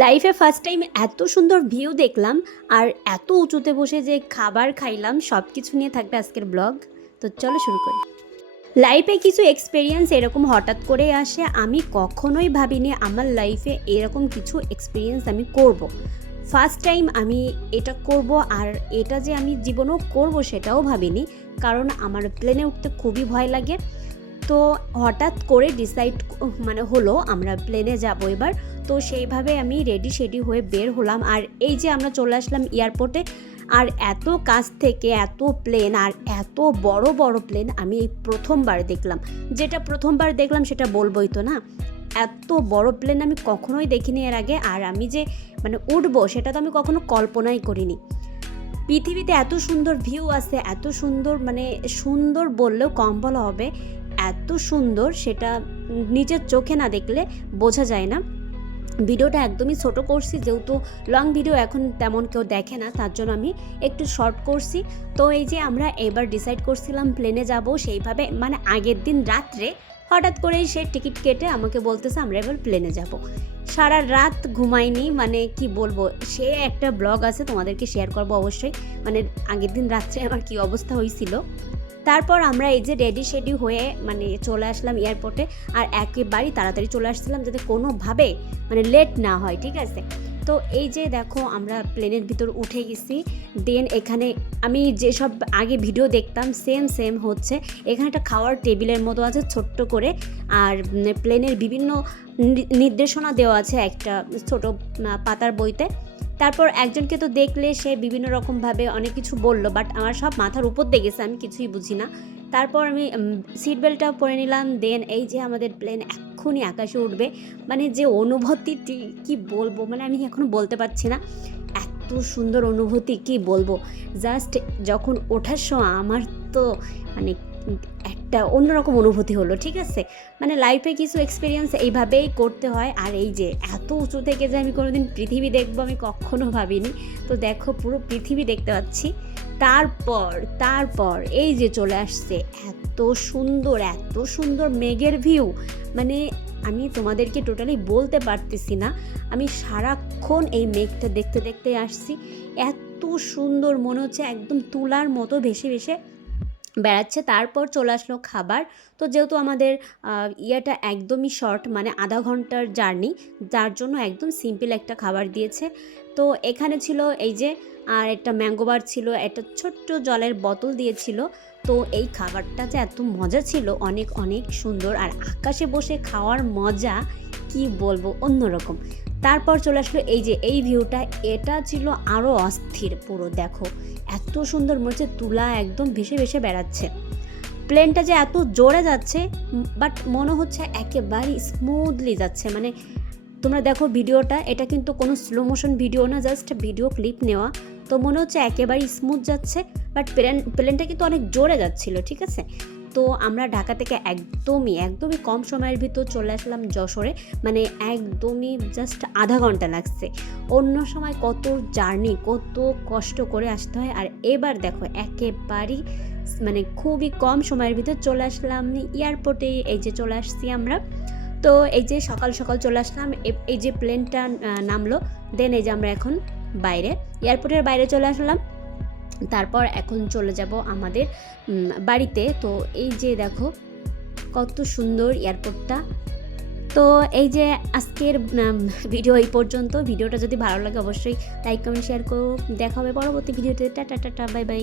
লাইফে first time এত সুন্দর ভিউ দেখলাম আর এত উঁচুতে বসে যে খাবার খাইলাম সব কিছু নিয়ে থাকবে আজকের ব্লগ তো চলো শুরু করি। লাইফে কিছু এক্সপিরিয়েন্স এরকম হঠাৎ করে আসে, আমি কখনোই ভাবিনি আমার লাইফে এরকম কিছু এক্সপিরিয়েন্স আমি করব। ফার্স্ট টাইম আমি এটা করব আর এটা যে আমি জীবনেও করব সেটাও ভাবিনি, কারণ আমার প্লেনে উঠতে খুবই ভয় লাগে। তো হঠাৎ করে ডিসাইড মানে হলো আমরা প্লেনে যাব এবার। তো সেইভাবে আমি রেডি শেডি হয়ে বের হলাম। আর এই যে আমরা চলে আসলাম এয়ারপোর্টে আর এত কাছ থেকে এত প্লেন আর এত বড় বড় প্লেন আমি এই প্রথমবার দেখলাম। যেটা প্রথমবার দেখলাম সেটা বলবোই তো না? এত বড় প্লেন আমি কখনোই দেখিনি এর আগে। আর আমি যে মানে উঠবো সেটা তো আমি কখনো কল্পনাই করিনি। পৃথিবীতে এত সুন্দর ভিউ আছে, এত সুন্দর মানে সুন্দর বললেও কম বলা হবে। এত সুন্দর সেটা নিজের চোখে না দেখলে বোঝা যায় না। ভিডিওটা একদমই ছোট করছি, যেহেতু লং ভিডিও এখন তেমন কেউ দেখে না, তার জন্য আমি একটু শর্ট করছি। তো এই যে আমরা এবার ডিসাইড করছিলাম প্লেনে যাব সেইভাবে মানে আগের দিন রাত্রে হঠাৎ করেই সে টিকিট কেটে আমাকে বলতেছে, আমরা এবার প্লেনে যাব। সারা রাত ঘুমাইনি মানে কি বলব, সে একটা ব্লগ আছে তোমাদেরকে শেয়ার করব অবশ্যই। মানে আগের দিন রাত্রে আমার কি অবস্থা হয়েছিল। তারপর আমরা এই যে রেডি শেডি হয়ে মানে চলে আসলাম এয়ারপোর্টে আর একেবারেই তাড়াতাড়ি চলে আসছিলাম যাতে কোনোভাবে মানে লেট না হয়, ঠিক আছে? তো এই যে দেখো আমরা প্লেনের ভিতর উঠে গেছি দেন এখানে আমি যেসব আগে ভিডিও দেখতাম সেম সেম হচ্ছে। এখানে একটা খাওয়ার টেবিলের মতো আছে ছোট্ট করে, আর প্লেনের বিভিন্ন নির্দেশনা দেওয়া আছে একটা ছোট পাতার বইতে। তারপর একজনকে তো দেখলে সে বিভিন্ন রকমভাবে অনেক কিছু বলল বাট আমার সব মাথার উপর দিয়ে গেছে, আমি কিছুই বুঝি না। তারপর আমি সিট বেল্টটা পরে নিলাম দেন এই যে আমাদের প্লেন এক্ষুনি আকাশে উঠবে মানে যে অনুভূতিটি কি বলব মানে আমি এখন বলতে পারছি না। এত সুন্দর অনুভূতি, কি বলব? জাস্ট যখন ওঠার সময় আমার তো মানে একটা অন্যরকম অনুভূতি হলো, ঠিক আছে? মানে লাইফে কিছু এক্সপিরিয়েন্স এইভাবেই করতে হয়। আর এই যে এত উঁচু থেকে যে আমি কোনোদিন পৃথিবী দেখব আমি কখনো ভাবিনি। তো দেখো পুরো পৃথিবী দেখতে পাচ্ছি। তারপর তারপর এই যে চলে আসছে এত সুন্দর এত সুন্দর মেঘের ভিউ মানে আমি তোমাদেরকে টোটালি বলতে পারতেছি না। আমি সারাক্ষণ এই মেঘটা দেখতে দেখতে আসছি। এত সুন্দর মনে হচ্ছে একদম তুলার মতো ভেসে ভেসে বেড়াচ্ছে, তারপর চলে আসলো খাবার। তো যেহেতু আমাদের ইয়েটা একদমই শর্ট মানে আধা ঘণ্টার জার্নি যার জন্য একদম সিম্পল একটা খাবার দিয়েছে। তো এখানে ছিল এই যে, আর একটা ম্যাঙ্গো বার ছিল, একটা ছোট্ট জলের বোতল দিয়েছিল। তো এই খাবারটা যে এত মজা ছিল, অনেক অনেক সুন্দর। আর আকাশে বসে খাওয়ার মজা, কি বলব, অন্যরকম। তারপর চলে আসলো এই যে, এই ভিউটা এটা ছিল আরও অস্থির পুরো, দেখো। এত সুন্দর মনে হচ্ছে তুলা একদম ভেসে ভেসে বেড়াচ্ছে। প্লেনটা যে এত জোরে যাচ্ছে বাট মনে হচ্ছে একেবারেই স্মুথলি যাচ্ছে। মানে তোমরা দেখো ভিডিওটা, এটা কিন্তু কোনো স্লো মোশন ভিডিও না জাস্ট ভিডিও ক্লিপ নেওয়া। তো মনে হচ্ছে একেবারেই স্মুথ যাচ্ছে বাট প্লেন প্লেনটা কিন্তু অনেক জোরে যাচ্ছিল, ঠিক আছে? তো আমরা ঢাকা থেকে একদমই একদমই কম সময়ের ভিতর চলে আসলাম যশোরে। মানে একদমই জাস্ট আধা ঘণ্টা লাগছে। অন্য সময় কত জার্নি কত কষ্ট করে আসতে হয়। আর এবার দেখো, একেবারেই মানে খুবই কম সময়ের ভিতর চলে আসলাম এয়ারপোর্টে এই যে চলে আসছি আমরা। তো এই যে সকাল সকাল চলে আসলাম এই যে প্লেনটা নামলো। দেন এই যে আমরা এখন বাইরে এয়ারপোর্টের বাইরে চলে আসলাম। তারপর এখন চলে যাব আমাদের বাড়িতে। তো এই যে দেখো, কত সুন্দর এয়ারপোর্টটা। তো এই যে আজকের ভিডিও এই পর্যন্ত। ভিডিওটা যদি ভালো লাগে অবশ্যই লাইক, কমেন্ট, শেয়ার করো। দেখা হবে পরবর্তী ভিডিওতে। Tata tata bye bye.